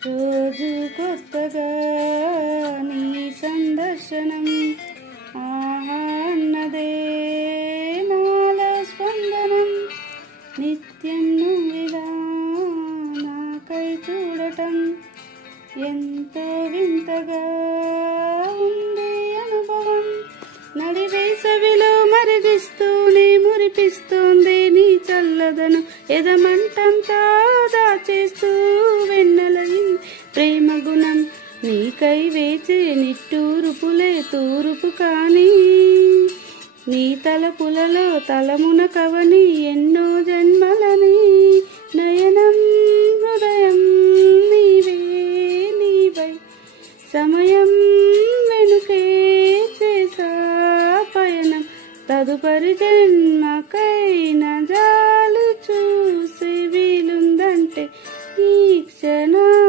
రోజు కొత్తగా నీ సందర్శనం ఆహా అన్నదే నాలో స్పందనం నిత్యం నువ్విలా నాకై చూడటం ఎంతో వింతగా ఉంది అనుభవం నడివేసవిలో మరిగిస్తూనే మురిపిస్తోంది నీ చల్లదను ఎదమంటంతా దాచేస్తూ వెన్నెలయి ప్రేమ గుణం నీకై వేచే నిట్టూరుపులే తూరుపు కాని నీ తలపులలో తలమున కవని ఎన్నో జన్మలని నయనం హృదయం నీవే నీవై సమయం వెనుకే చేసా పయనం తదుపరి జన్మకైనా జాలు చూసి వీలుందంటే ఈ క్షణం